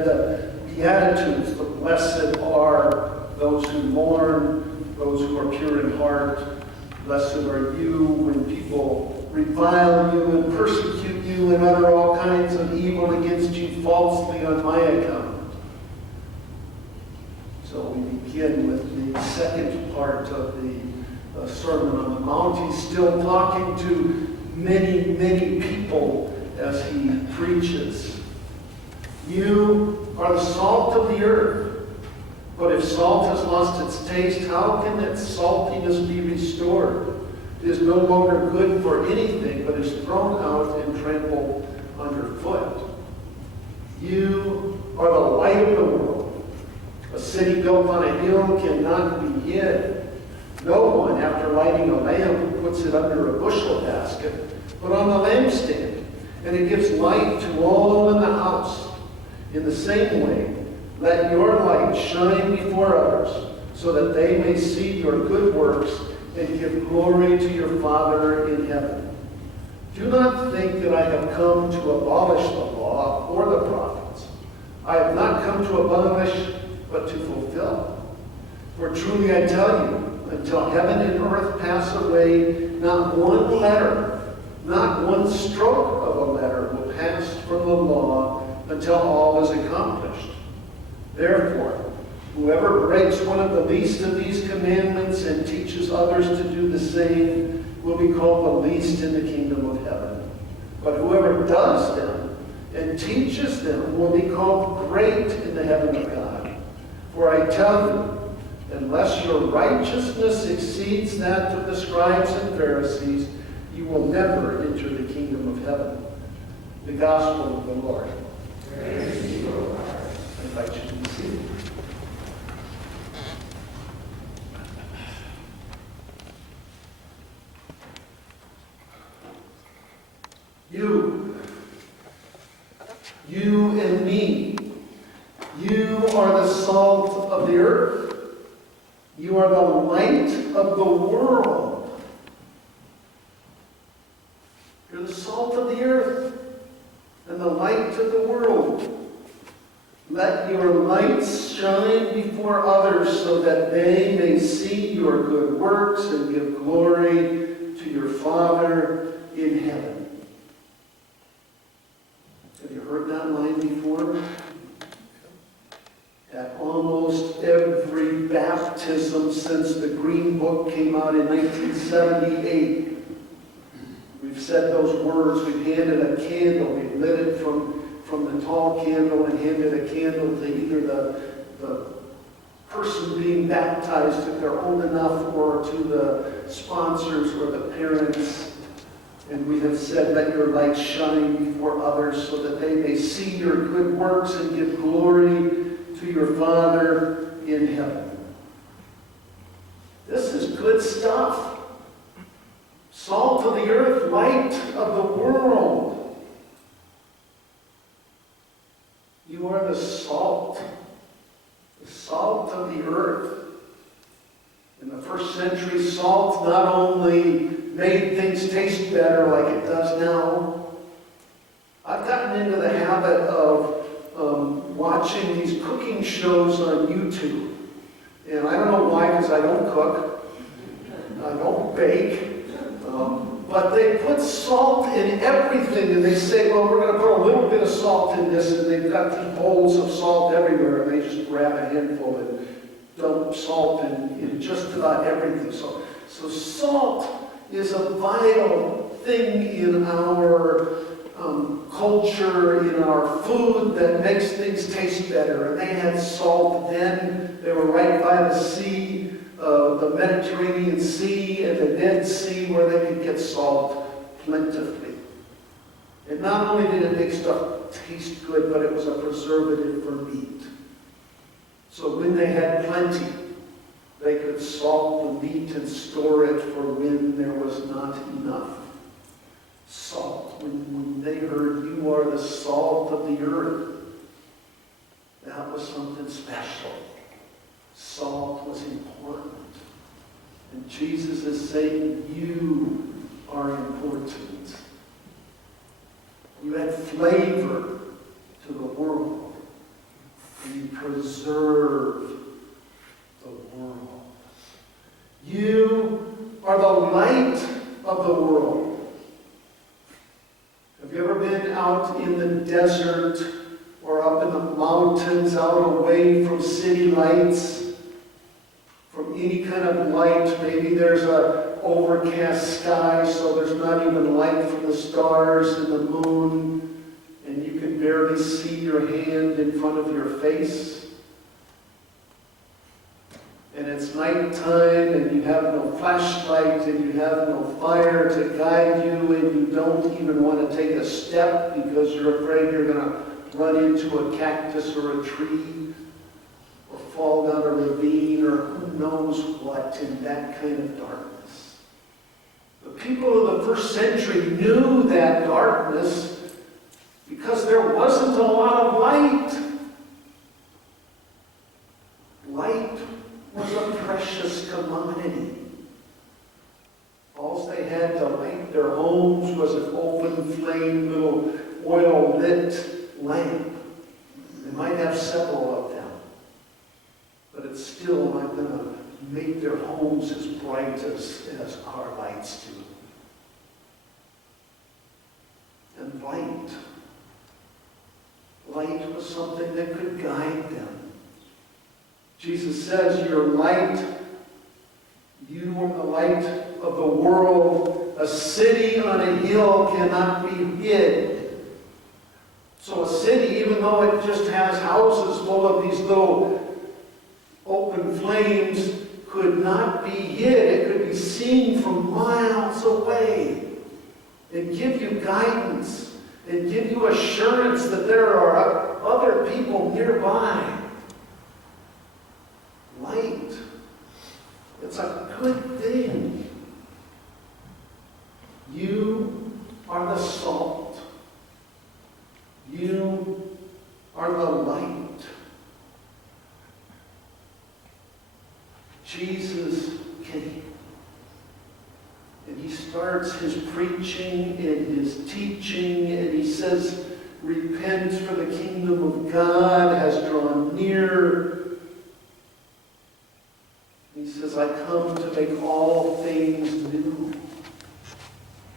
read the Beatitudes. The blessed are those who mourn, those who are pure in heart. Blessed are you when people revile you and persecute you and utter all kinds of evil against you falsely on my account. So we begin with the second part of the Sermon on the Mount. He's still talking to many, many people as he preaches. You are the salt of the earth. But if salt has lost its taste, how can its saltiness be restored? It is no longer good for anything, but is thrown out and trampled underfoot. You are the light of the world. A city built on a hill cannot be hid. No one, after lighting a lamp, puts it under a bushel basket, but on the lampstand, and it gives light to all in the house. In the same way, let your light shine before others, so that they may see your good works and give glory to your Father in heaven. Do not think that I have come to abolish the law or the prophets. I have not come to abolish, but to fulfill. For truly I tell you, until heaven and earth pass away, not one letter, not one stroke of a letter will pass from the law until all is accomplished. Therefore, whoever breaks one of the least of these commandments and teaches others to do the same will be called the least in the kingdom of heaven. But whoever does them and teaches them will be called great in the heaven of God. For I tell you, unless your righteousness exceeds that of the scribes and Pharisees, you will never enter the kingdom of heaven. The gospel of the Lord. Praise to you, O Lord. I invite you to be seated. You and me, you are the salt of the earth. You are the light of the world. You're the salt of the earth and the light of the world. Let your lights shine before others so that they may see your good works and give glory to your Father in heaven. Have you heard that line before? At almost every baptism since the Green Book came out in 1978, we've said those words. We've handed a candle. We've lit it from the tall candle and handed a candle to either the person being baptized if they're old enough, or to the sponsors or the parents. And we have said, let your light shine before others so that they may see your good works and give glory to your Father in heaven. This is good stuff. Salt of the earth, light of the world. You are the salt of the earth. In the first century, salt not only made things taste better like it does now. I've gotten into the habit of watching these cooking shows on YouTube. And I don't know why, because I don't cook. I don't bake. But they put salt in everything, and they say, well, we're going to put a little bit of salt in this, and they've got these bowls of salt everywhere, and they just grab a handful and dump salt in just about everything. So salt is a vital thing in our culture, in our food, that makes things taste better. And they had salt then. They were right by the sea, the Mediterranean Sea and the Dead Sea, where they could get salt plentifully. And not only did it make stuff taste good, but it was a preservative for meat. So when they had plenty, they could salt the meat and store it for when there was not enough. Salt. When they heard you are the salt of the earth, that was something special. Salt was important. And Jesus is saying, you are important. You add flavor to the world. You preserve the world. You are the light of the world. Have you ever been out in the desert or up in the mountains, out away from city lights, from any kind of light? Maybe there's an overcast sky, so there's not even light from the stars and the moon, and you can barely see your hand in front of your face. And it's nighttime, and you have no flashlight, and you have no fire to guide you, and you don't even want to take a step because you're afraid you're going to run into a cactus or a tree, or fall down a ravine, or who knows what in that kind of darkness. The people of the first century knew that darkness because there wasn't a lot of light. Light was a precious commodity. All they had to light their homes was an open flame, little oil-lit lamp. They might have several of them, but it's still not going to make their homes as bright as our lights do. And light was something that could guide them. Jesus says, "Your light, you are the light of the world. A city on a hill cannot be hid." So a city, even though it just has houses full of these little open flames, could not be hid. It could be seen from miles away and give you guidance and give you assurance that there are other people nearby. Light. It's a good thing. You are the salt. You are the light. Jesus came. And he starts his preaching and his teaching, and he says, "Repent, for the kingdom of God has drawn near." He says, "I come to make all things new."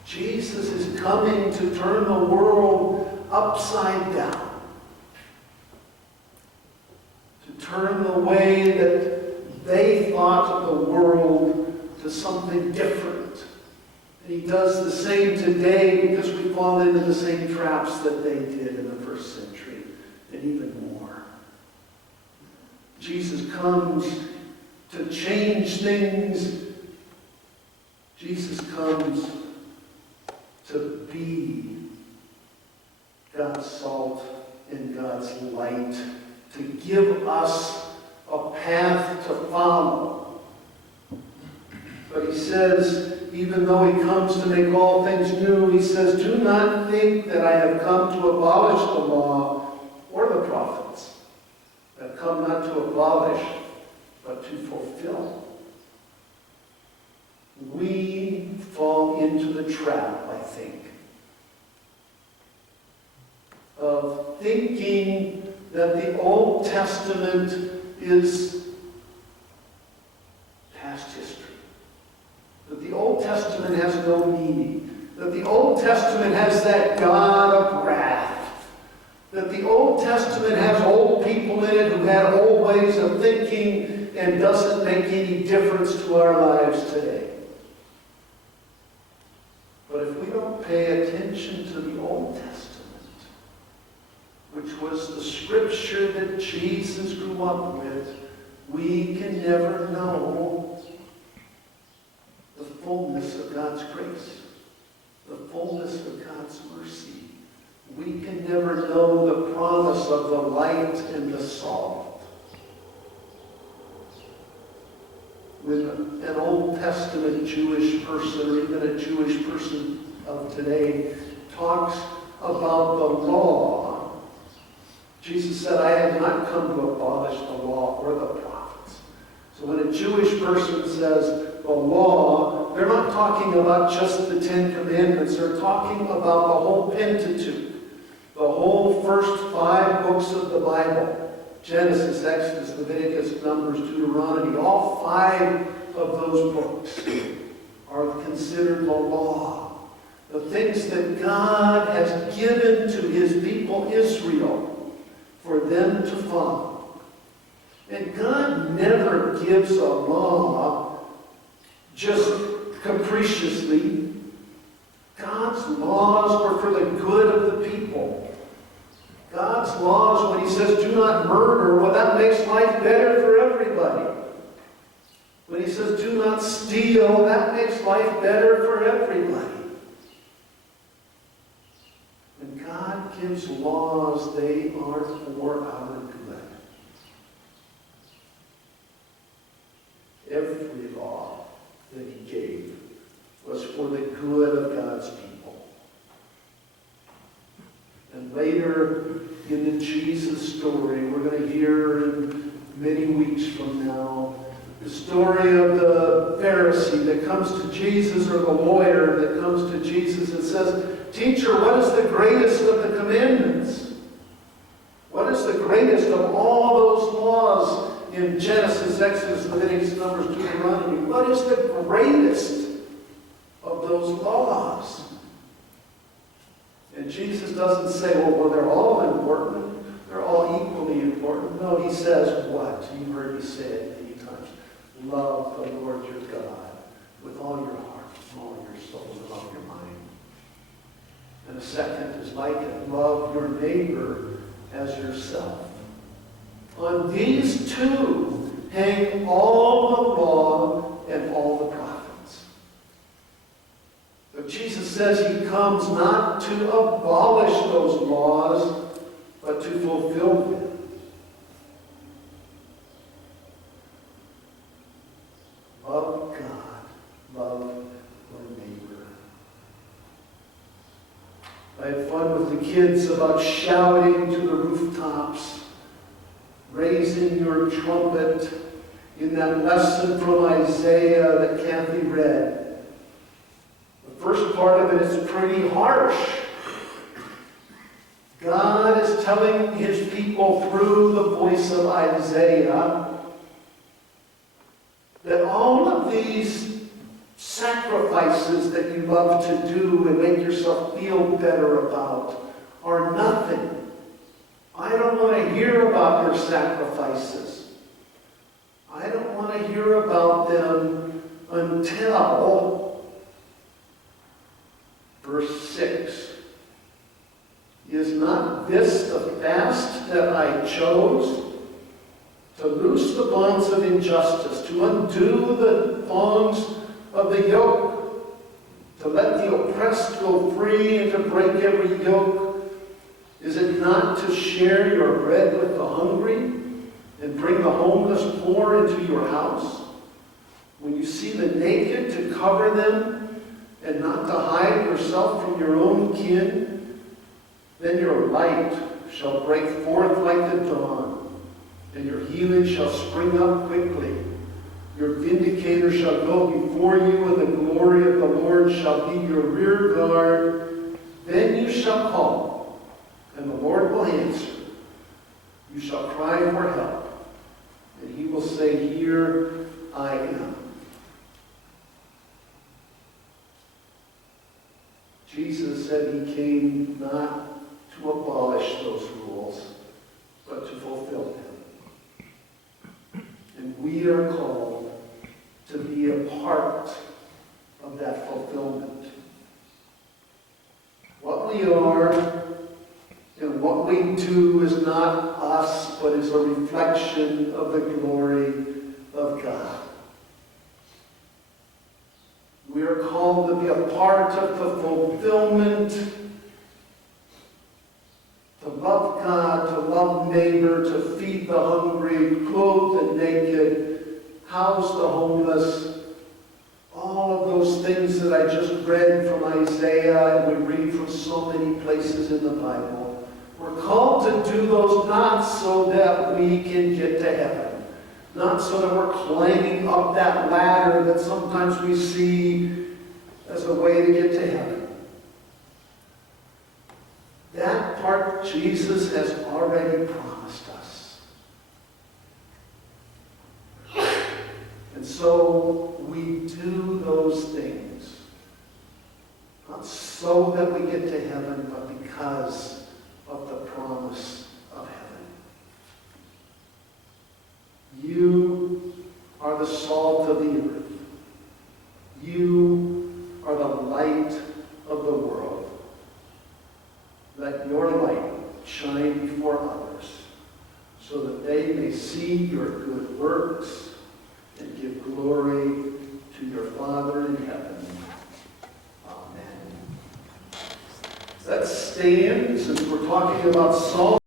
Jesus is coming to turn the world upside down. To turn the way that they thought of the world to something different. And he does the same today because we fall into the same traps that they did in the first century, and even more. Jesus comes to change things. Jesus comes to be God's salt and God's light, to give us a path to follow. But he says, even though he comes to make all things new, he says, "Do not think that I have come to abolish the law or the prophets. I have come not to abolish, but to fulfill." We fall into the trap, I think, of thinking that the Old Testament is past history. That the Old Testament has no meaning. That the Old Testament has that God of wrath. That the Old Testament has old people in it who had old ways of thinking and doesn't make any difference to our lives today. But if we don't pay attention to the Old Testament, which was the scripture that Jesus grew up with, we can never know the fullness of God's grace, the fullness of God's mercy. We can never know the promise of the light and the salt. When an Old Testament Jewish person, or even a Jewish person of today, talks about the law, Jesus said, "I have not come to abolish the law or the prophets." So when a Jewish person says the law, they're not talking about just the Ten Commandments. They're talking about the whole Pentateuch, the whole first 5 books of the Bible. Genesis, Exodus, Leviticus, Numbers, Deuteronomy, all 5 of those books are considered the law. The things that God has given to his people Israel for them to follow. And God never gives a law just capriciously. God's laws were for the good of the people. God's laws, when he says do not murder, well, that makes life better for everybody. When he says do not steal, that makes life better for everybody. When God gives laws, they are for our good. Every law that he gave was for the good of God's people. And later in the Jesus story, we're going to hear in many weeks from now, the story of the Pharisee that comes to Jesus, or the lawyer that comes to Jesus and says, "Teacher, what is the greatest of the commandments? What is the greatest of all those laws in Genesis, Exodus, Leviticus, Numbers, Deuteronomy? What is the greatest of those laws?" And Jesus doesn't say, well, they're all important. They're all equally important. No, he says what? You heard me say it many times. Love the Lord your God with all your heart, with all your soul, with all your mind. And the second is like it. Love your neighbor as yourself. On these two hang all the law and all the prophets. But Jesus says he comes not to abolish those laws, but to fulfill them. Love God, love your neighbor. I had fun with the kids about shouting to the rooftops, raising your trumpet in that lesson from Isaiah that Kathy read. The first part of it is pretty harsh. God is telling his people through the voice of Isaiah that all of these sacrifices that you love to do and make yourself feel better about are nothing. I don't want to hear about your sacrifices. I don't want to hear about them until verse 6. Is not this the fast that I chose? To loose the bonds of injustice, to undo the thongs of the yoke, to let the oppressed go free and to break every yoke? Is it not to share your bread with the hungry and bring the homeless poor into your house? When you see the naked, to cover them and not to hide yourself from your own kin? Then your light shall break forth like the dawn, and your healing shall spring up quickly. Your vindicator shall go before you, and the glory of the Lord shall be your rear guard. Then you shall call, and the Lord will answer. You shall cry for help, and he will say, Here I am. Jesus said he came not to abolish those rules, but to fulfill them. And we are called to be a part of that fulfillment. What we are and what we do is not us, but is a reflection of the glory of God. We are called to be a part of the fulfillment, to love God, to love neighbor, to feed the hungry, clothe the naked, house the homeless. All of those things that I just read from Isaiah and we read from so many places in the Bible. We're called to do those not so that we can get to heaven. Not so that we're climbing up that ladder that sometimes we see as a way to get to heaven. That part Jesus has already promised us. so we do those things, not so that we get to heaven, but because of the promise of heaven. You are the salt of the earth. You are the light of the world. Let your light shine before others, so that they may see your good works and give glory to your Father in heaven. Amen. Let's stand, since we're talking about salt.